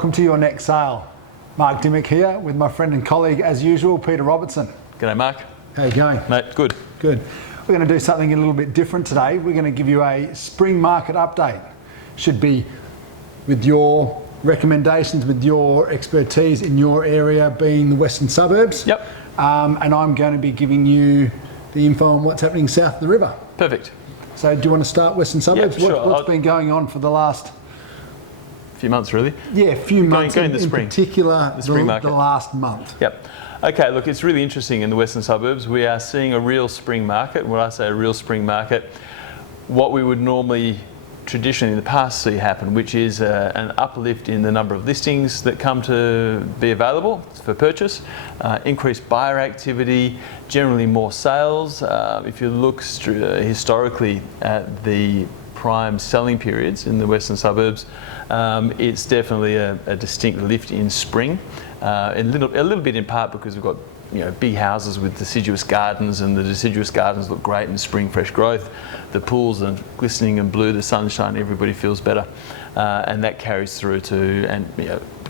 Welcome to Your Next Sale. Mark Dimmick here with my friend and colleague, as usual, Peter Robertson. G'day, Mark. How you going? Mate, good. Good. We're going to do something a little bit different today. We're going to give you a spring market update. Should be with your recommendations, with your expertise in your area being the western suburbs. Yep. And I'm going to be giving you the info on what's happening south of the river. Perfect. So do you want to start western suburbs? Yeah, sure. What's been going on for the last... Few months, really? Yeah, a few months going the in spring. Particular, the spring market. The last month. Yep. Okay, look, it's really interesting in the western suburbs. We are seeing a real spring market. When I say a real spring market, what we would normally traditionally in the past see happen, which is an uplift in the number of listings that come to be available for purchase, increased buyer activity, generally more sales. If you look historically at the prime selling periods in the western suburbs, it's definitely a distinct lift in spring, a little bit in part because we've got big houses with deciduous gardens, and the deciduous gardens look great in spring, fresh growth. The pools are glistening and blue, the sunshine, everybody feels better, and that carries through to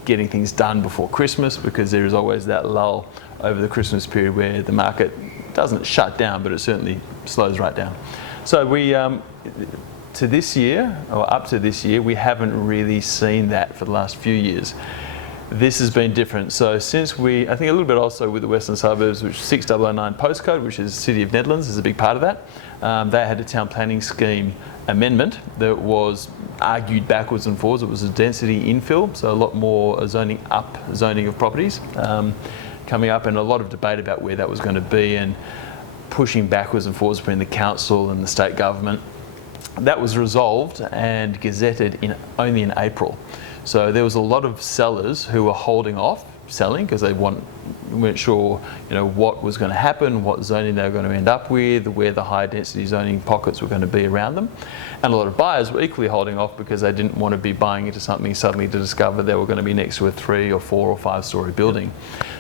getting things done before Christmas, because there is always that lull over the Christmas period where the market doesn't shut down, but it certainly slows right down. So we to this year, or up to this year, we haven't really seen that for the last few years. This has been different. So since I think a little bit also with the western suburbs, which 6009 postcode, which is City of Nedlands, is a big part of that. They had a town planning scheme amendment that was argued backwards and forwards. It was a density infill, so a lot more zoning of properties coming up, and a lot of debate about where that was going to be, and pushing backwards and forwards between the council and the state government. That was resolved and gazetted only in April. So there was a lot of sellers who were holding off selling because they weren't sure what was going to happen, what zoning they were going to end up with, where the high density zoning pockets were going to be around them. And a lot of buyers were equally holding off because they didn't want to be buying into something suddenly to discover they were going to be next to a 3 or 4 or 5 story building.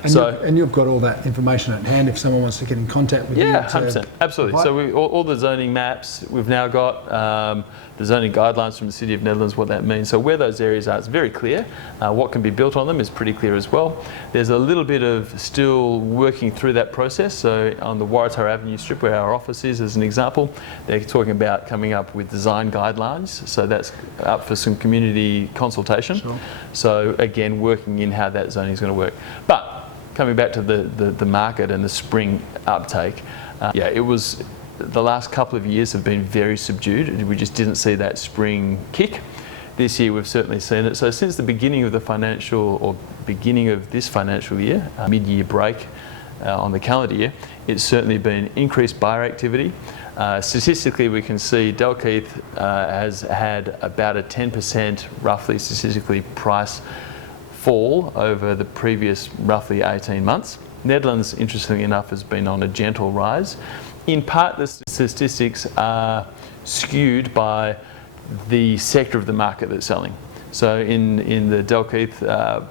And you've got all that information at hand if someone wants to get in contact with you. Yeah, 100%, absolutely. So all the zoning maps, we've now got the zoning guidelines from the City of Nedlands, what that means. So where those areas are, it's very clear. What can be built on them is pretty clear as well. There's a little bit of still working through that process. So on the Waratah Avenue strip where our office is, as an example, they're talking about coming up with design guidelines. So that's up for some community consultation. Sure. So again, working in how that zoning is going to work. But coming back to the market and the spring uptake, it was... The last couple of years have been very subdued. We just didn't see that spring kick. This year we've certainly seen it. So since the beginning of this financial year, mid-year break on the calendar year, it's certainly been increased buyer activity. Statistically, we can see Dalkeith has had about a 10% roughly statistically price fall over the previous roughly 18 months. Nedlands, interestingly enough, has been on a gentle rise. In part, the statistics are skewed by the sector of the market that's selling. So in the Dalkeith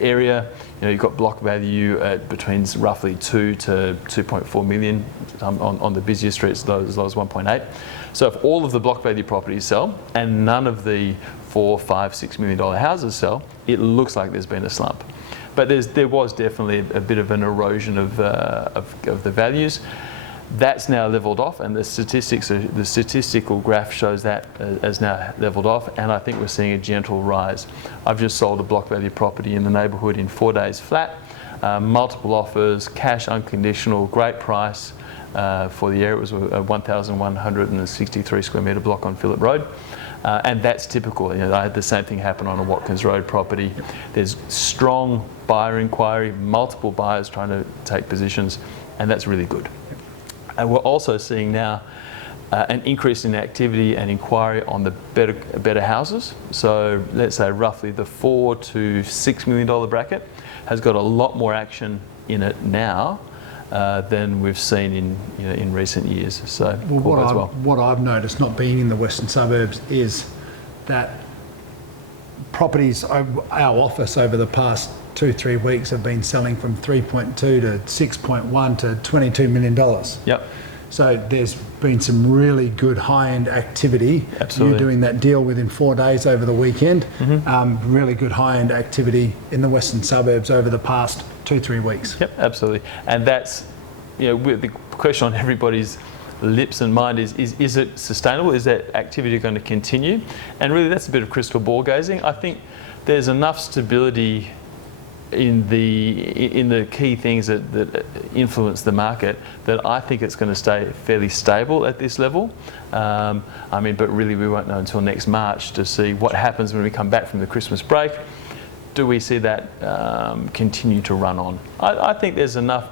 area, you've got block value at between roughly 2 to 2.4 million on the busier streets, as low as 1.8. So if all of the block value properties sell and none of the $4, $5, $6 million houses sell, it looks like there's been a slump. But there was definitely a bit of an erosion of the values. That's now leveled off, and the statistical graph shows that as now leveled off, and I think we're seeing a gentle rise. I've just sold a block value property in the neighbourhood in 4 days flat, multiple offers, cash unconditional, great price for the area. It was a 1,163 square metre block on Phillip Road. And that's typical. I had the same thing happen on a Watkins Road property. There's strong buyer inquiry, multiple buyers trying to take positions, and that's really good. And we're also seeing now an increase in activity and inquiry on the better houses. So let's say roughly the $4 to $6 million bracket has got a lot more action in it now than we've seen in recent years. So what I've noticed, not being in the western suburbs, is that properties, our office over the past 2-3 weeks have been selling from 3.2 to 6.1 to $22 million. Yep. So there's been some really good high-end activity. Absolutely. You're doing that deal within 4 days over the weekend. Really good high-end activity in the western suburbs over the past 2-3 weeks. Yep, absolutely. And that's, the question on everybody's lips and mind is it sustainable? Is that activity going to continue? And really that's a bit of crystal ball gazing. I think there's enough stability in the key things that influence the market that I think it's going to stay fairly stable at this level. But really we won't know until next March to see what happens when we come back from the Christmas break. Do we see that continue to run on? I think there's enough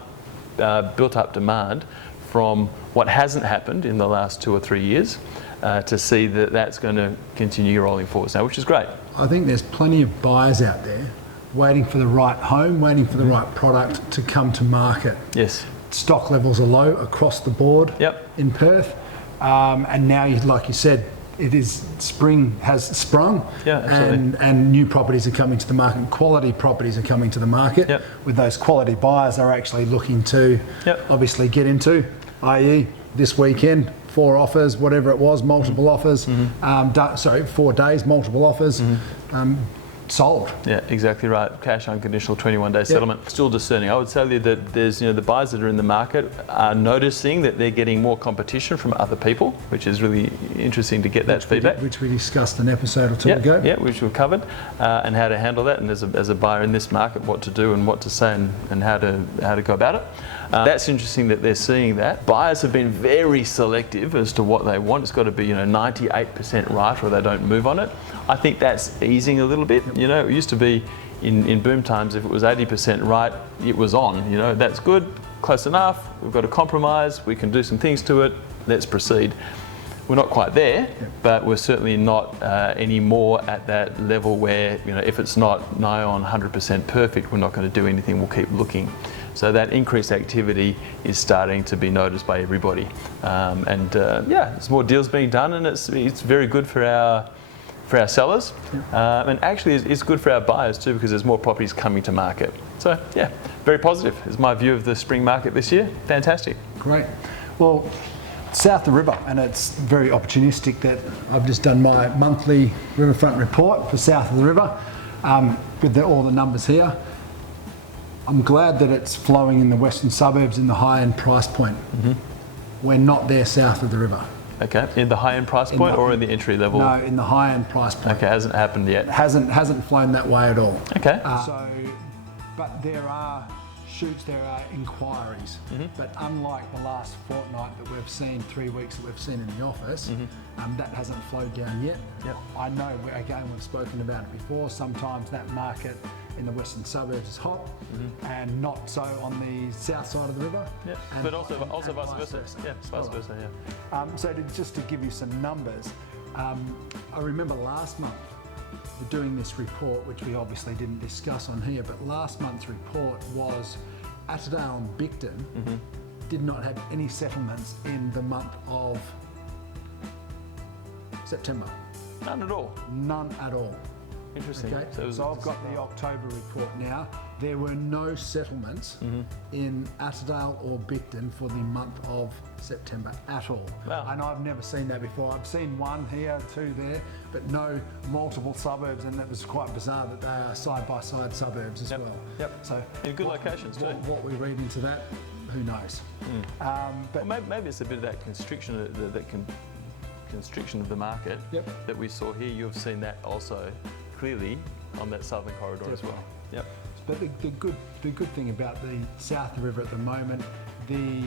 built up demand from what hasn't happened in the last 2 or 3 years to see that that's going to continue rolling forwards now, which is great. I think there's plenty of buyers out there waiting for the right home, waiting for the right product to come to market. Yes. Stock levels are low across the board in Perth. And now, like you said, spring has sprung, and new properties are coming to the market, and quality properties are coming to the market with those quality buyers are actually looking to obviously get into, i.e. this weekend, 4 offers, whatever it was, multiple offers, 4 days, multiple offers, sold. Yeah, exactly right. Cash unconditional 21-day settlement. Still discerning. I would tell you that there's, the buyers that are in the market are noticing that they're getting more competition from other people, which is really interesting to get that feedback. Which we discussed an episode or two ago. Yeah, which we've covered, and how to handle that, and as a buyer in this market, what to do and what to say and how to go about it. That's interesting that they're seeing that. Buyers have been very selective as to what they want. It's got to be 98% right or they don't move on it. I think that's easing a little bit. It used to be in boom times, if it was 80% right, it was on. That's good, close enough, we've got a compromise, we can do some things to it, let's proceed. We're not quite there, but we're certainly not anymore at that level where, if it's not nigh on 100% perfect, we're not going to do anything, we'll keep looking. So that increased activity is starting to be noticed by everybody. There's more deals being done, and it's very good for our sellers, and actually it's good for our buyers too, because there's more properties coming to market. So yeah, very positive is my view of the spring market this year. Fantastic. Great. Well, south of the river, and it's very opportunistic that I've just done my monthly riverfront report for south of the river with all the numbers here. I'm glad that it's flowing in the western suburbs in the high-end price point. We're not there south of the river. Okay, in the high-end price point or in the entry level? No, in the high-end price point. Okay, hasn't happened yet. Hasn't flown that way at all. Okay. But there are shoots, there are inquiries. But unlike the last fortnight that we've seen, 3 weeks that we've seen in the office, that hasn't flowed down yet. I know, again, we've spoken about it before, sometimes that market in the western suburbs is hot and not so on the south side of the river. But also vice versa. Yeah, vice versa, So just to give you some numbers, I remember last month we're doing this report, which we obviously didn't discuss on here, but last month's report was Attadale and Bicton did not have any settlements in the month of September. None at all? None at all. Interesting. Okay. So I've got the October report now. There were no settlements in Attadale or Bicton for the month of September at all. Wow. And I've never seen that before. I've seen 1 here, 2 there, but no multiple suburbs, and it was quite bizarre that they are side-by-side suburbs as well. So in good locations too. What we read into that, who knows? But maybe it's a bit of that constriction, constriction of the market that we saw here. You've seen that also clearly on that southern corridor as well. But the good thing about the south of the river at the moment, the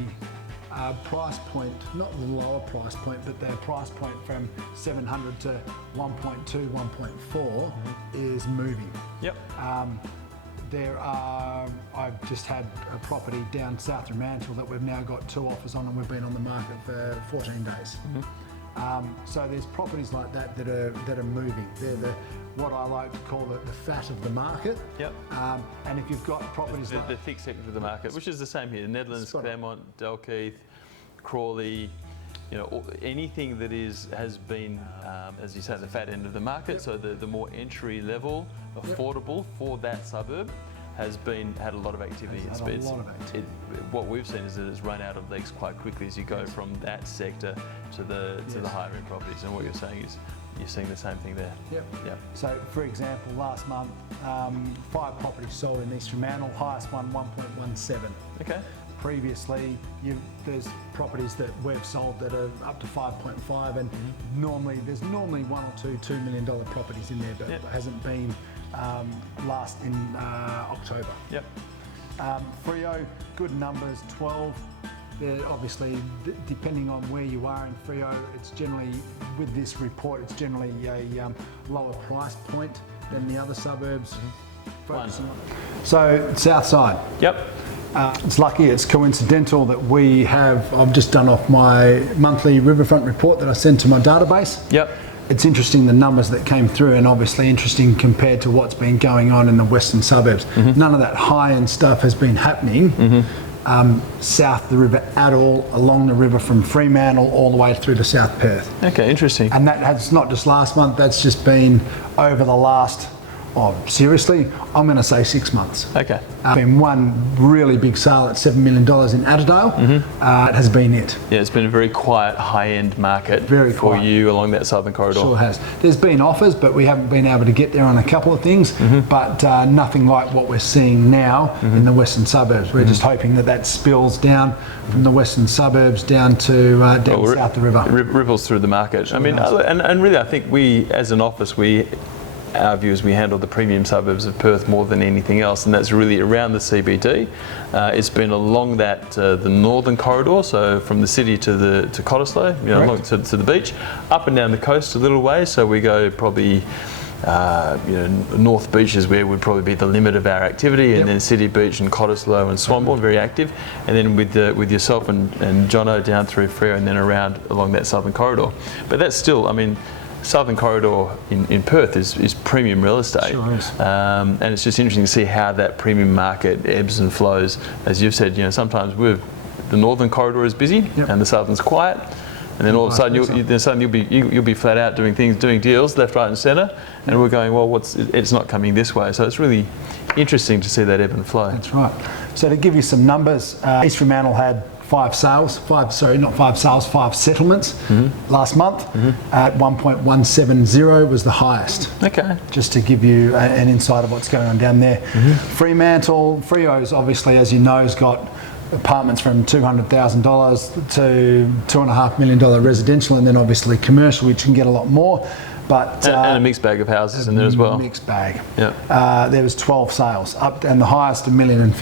price point, not the lower price point, but the price point from 700 to 1.2, 1.4 is moving. I've just had a property down south of Mantle that we've now got 2 offers on, and we've been on the market for 14 days. So there's properties like that that are moving. They're what I like to call the fat of the market. And if you've got properties the thick sector of the market, which is the same here, Nedlands, Claremont, Dalkeith, Crawley, anything that has been, as you say, the fat end of the market, so the more entry level, affordable for that suburb, has had a lot of activity. Has had a lot of activity. What we've seen is that it's run out of legs quite quickly as you go from that sector to the higher end properties. And what you're saying is you're seeing the same thing there. Yep. Yep. So, for example, last month, 5 properties sold in East Fremantle, highest one 1.17. Okay. Previously, there's properties that we've sold that are up to 5.5, and there's normally 1 or 2 $2 million properties in there, but it hasn't been last in October. Yep. Freo, good numbers, 12. They're obviously, depending on where you are in Freo, it's generally, with this report, it's generally a lower price point than the other suburbs. Focusing on it. So, south side. Yep. It's lucky, it's coincidental that I've just done off my monthly riverfront report that I send to my database. Yep. It's interesting the numbers that came through, and obviously interesting compared to what's been going on in the western suburbs. None of that high-end stuff has been happening south of the river at all, along the river from Fremantle all the way through to South Perth. Okay, interesting. And that's not just last month, that's just been over the last, seriously, I'm going to say 6 months. Okay. Been one really big sale at $7 million in Attadale. It has been it. Yeah, it's been a very quiet, high-end market for you along that southern corridor. Sure has. There's been offers, but we haven't been able to get there on a couple of things. But nothing like what we're seeing now in the western suburbs. We're just hoping that spills down from the western suburbs down to south the river. Ripples through the market. Sure, I mean, and really, I think we, as an office, our view is we handle the premium suburbs of Perth more than anything else, and that's really around the CBD. It's been along that the northern corridor, so from the city to Cottesloe, along to the beach, up and down the coast a little way. So we go probably, North Beach is where would probably be the limit of our activity, and then City Beach and Cottesloe and Swanbourne very active, and then with yourself and Jono down through Freo and then around along that southern corridor. But that's still, I mean, southern corridor in Perth is premium real estate. Sure is. And it's just interesting to see how that premium market ebbs and flows. As you've said, sometimes the northern corridor is busy and the southern's quiet, and then all of a sudden you'll be flat out doing deals left, right, and centre, and we're going, well, it's not coming this way. So it's really interesting to see that ebb and flow. That's right. So to give you some numbers, East Fremantle had 5 settlements last month. At 1.170 was the highest. Okay. Just to give you an insight of what's going on down there. Freo's obviously, as you know, has got apartments from $200,000 to $2.5 million residential, and then obviously commercial, which can get a lot more. But and a mixed bag of houses in there as well. Mixed bag. Yeah. There was 12 sales up, and the highest $1.05 million.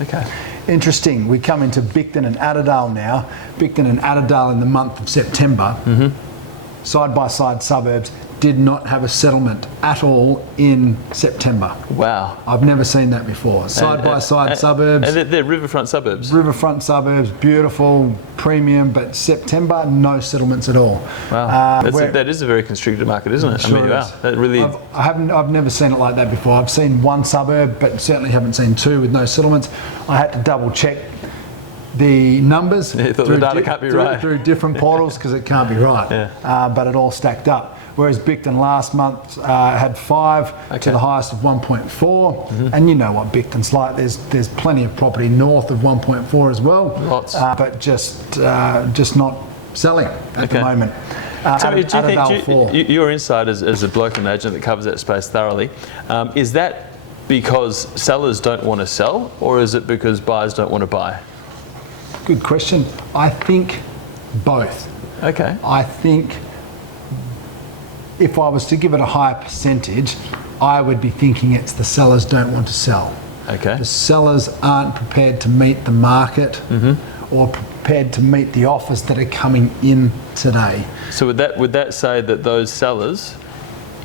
Okay. Interesting. We come into Bicton and Attadale now. Bicton and Attadale in the month of September, side by side suburbs, did not have a settlement at all in September. Wow. I've never seen that before. Side by side suburbs. And they're riverfront suburbs. Riverfront suburbs, beautiful, premium, but September, no settlements at all. Wow. That is a very constricted market, isn't it? Sure I mean, wow. That really. I've never seen it like that before. I've seen one suburb, but certainly haven't seen 2 with no settlements. I had to double check the numbers the data can't be right. through different portals because it can't be right. But it all stacked up. Whereas Bicton last month had 5 to the highest of 1.4, and you know what Bicton's like. There's plenty of property north of 1.4 as well. Lots, but just not selling at the moment. So do you think your insight as a bloke and agent that covers that space thoroughly, is that because sellers don't want to sell, or is it because buyers don't want to buy? Good question. I think both. Okay. I think if I was to give it a higher percentage, I would be thinking it's the sellers don't want to sell. Okay. The sellers aren't prepared to meet the market or prepared to meet the offers that are coming in today. So would that say that those sellers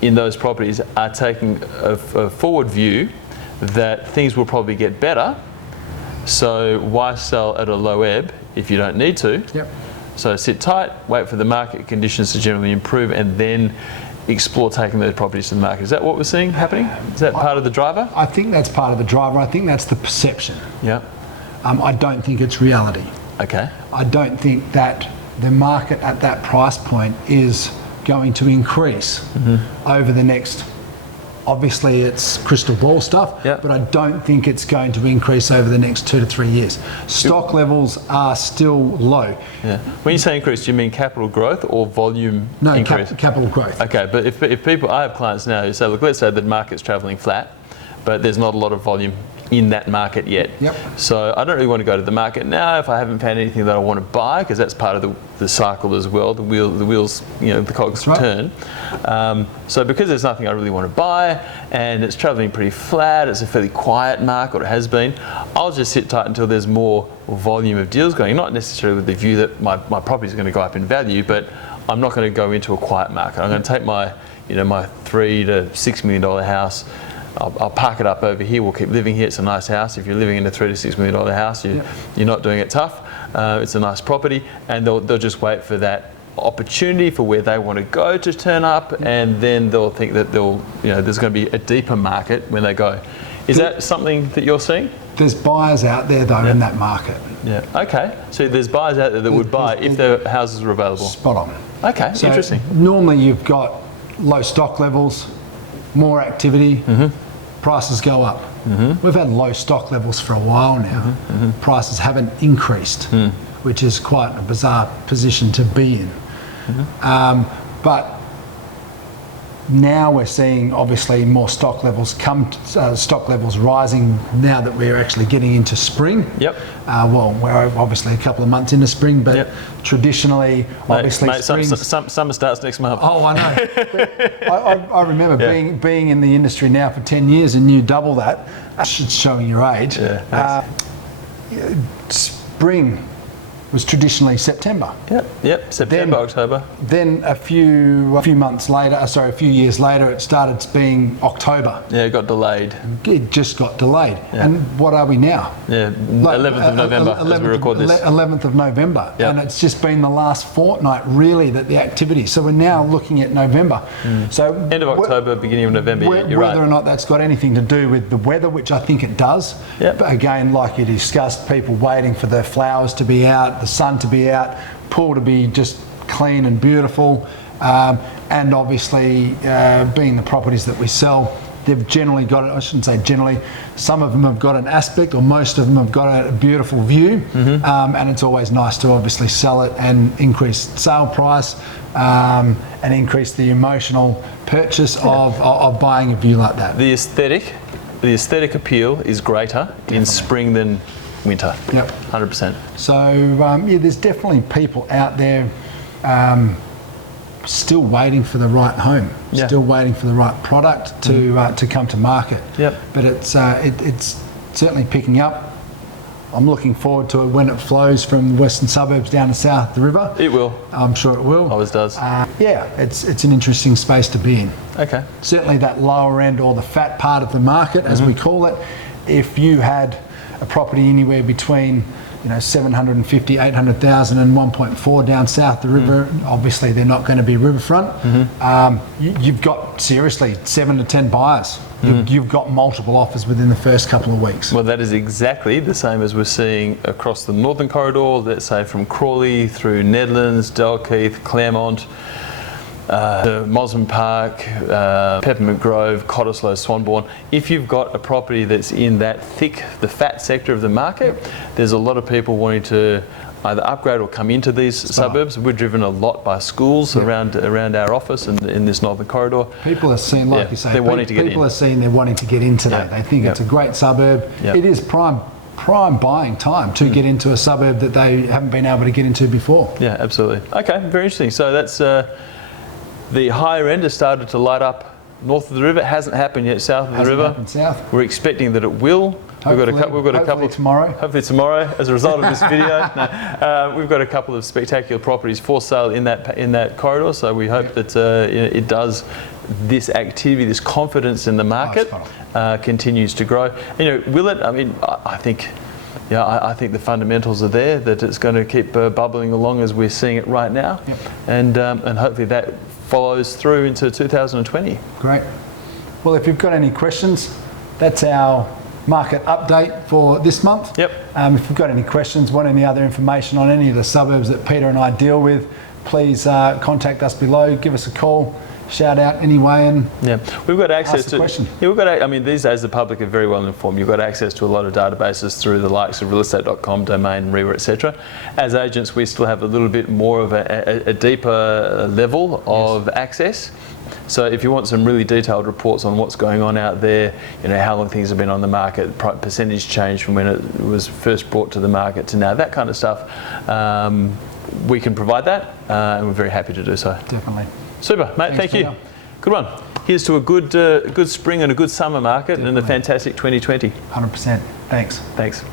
in those properties are taking a forward view that things will probably get better, so why sell at a low ebb if you don't need to? Yep. So sit tight, wait for the market conditions to generally improve, and then explore taking those properties to the market. Is that what we're seeing happening? Is that part of the driver? I think that's part of the driver. I think that's the perception. Yeah. I don't think it's reality. Okay. I don't think that the market at that price point is going to increase over the next obviously it's crystal ball stuff, Yeah. but I don't think it's going to increase over the next 2 to 3 years. Stock levels are still low. Yeah. When you say increase, do you mean capital growth or volume No, increase? capital growth. Okay, but if people, I have clients now who say, look, let's say the market's travelling flat, but there's not a lot of volume in that market yet. Yep. So I don't really want to go to the market now if I haven't found anything that I want to buy, because that's part of the cycle as well. The wheels, the cogs right. turn. So because there's nothing I really want to buy and it's travelling pretty flat, it's a fairly quiet market, or it has been, I'll just sit tight until there's more volume of deals going. Not necessarily with the view that my property is going to go up in value, but I'm not going to go into a quiet market. I'm going to take my my $3 to $6 million house. I'll park it up over here. We'll keep living here. It's a nice house. If you're living in a $3 to $6 million house, you're not doing it tough. It's a nice property, and they'll just wait for that opportunity for where they want to go to turn up, and then they'll think that there's going to be a deeper market when they go. Is that something that you're seeing? There's buyers out there though in that market. Yeah. Okay. So there's buyers out there that would buy if their houses were available. Spot on. Okay. So interesting. Normally you've got low stock levels, more activity, prices go up. We've had low stock levels for a while now. Prices haven't increased, which is quite a bizarre position to be in. But now we're seeing obviously more stock levels stock levels rising now that we're actually getting into spring. Yep. Well, we're obviously a couple of months into spring, but traditionally, obviously, mate, summer starts next month. Oh, I know. I remember being in the industry now for 10 years, and you double that. It's showing your age. Yeah, spring was traditionally September. Yep. September, October. Then a few years later, it started being October. Yeah, it got delayed. It just got delayed. And what are we now? Yeah, 11th of November as we record this. 11th of November. Yep. And it's just been the last fortnight really that the activity. So we're now looking at November. So end of October, beginning of November, you're right. Whether or not that's got anything to do with the weather, which I think it does. Yep. But again, like you discussed, people waiting for the flowers to be out, the sun to be out, pool to be just clean and beautiful, and obviously being the properties that we sell, they've generally got, I shouldn't say generally, some of them have got an aspect, or most of them have got a beautiful view, and it's always nice to obviously sell it and increase sale price, and increase the emotional purchase of buying a view like that. The aesthetic appeal is greater in spring than winter. Yep. 100%. So there's definitely people out there still waiting for the right home, still waiting for the right product to come to market. Yep. But it's certainly picking up. I'm looking forward to it when it flows from the western suburbs down to south of the river. It will. I'm sure it will. Always does. It's an interesting space to be in. Okay. Certainly that lower end, or the fat part of the market, as we call it, if you had a property anywhere between 750, 800,000 and 1.4 down south the river, obviously they're not going to be riverfront. You've got seriously 7 to 10 buyers. You've got multiple offers within the first couple of weeks. Well, that is exactly the same as we're seeing across the northern corridor, let's say from Crawley through Nedlands, Dalkeith, Claremont, Mosman Park, Peppermint Grove, Cottesloe, Swanbourne. If you've got a property that's in that the fat sector of the market, there's a lot of people wanting to either upgrade or come into these suburbs. We're driven a lot by schools around our office and in this northern corridor. People are seeing, like you say, they're wanting to get in. People are seeing they're wanting to get in today. They think it's a great suburb. It is prime buying time to get into a suburb that they haven't been able to get into before. Yeah, absolutely. Okay, very interesting. So that's the higher end has started to light up north of the river. It hasn't happened yet south of the river. Happened south. We're expecting that it will. We've got a couple tomorrow. Hopefully tomorrow, as a result of this video. We've got a couple of spectacular properties for sale in that corridor. So we hope that it does. This activity, this confidence in the market, continues to grow. Will it? I mean, I think. Yeah, I think the fundamentals are there, that it's going to keep bubbling along as we're seeing it right now, and hopefully that follows through into 2020. Great. Well, if you've got any questions, that's our market update for this month. Yep. If you've got any questions, want any other information on any of the suburbs that Peter and I deal with, please contact us below, give us a call, shout out anyway, and Yeah, we've got access ask the to. question. Yeah, we've got. I mean, these days the public are very well informed. You've got access to a lot of databases through the likes of realestate.com, Domain, REWA, etc. As agents, we still have a little bit more of a deeper level of access. So if you want some really detailed reports on what's going on out there, you know, how long things have been on the market, percentage change from when it was first brought to the market to now, that kind of stuff, we can provide that, and we're very happy to do so. definitely. Super, mate. Thanks, Thank you. Peter. Good one. Here's to a good spring and a good summer market and a Definitely. fantastic 2020. 100%. Thanks. Thanks.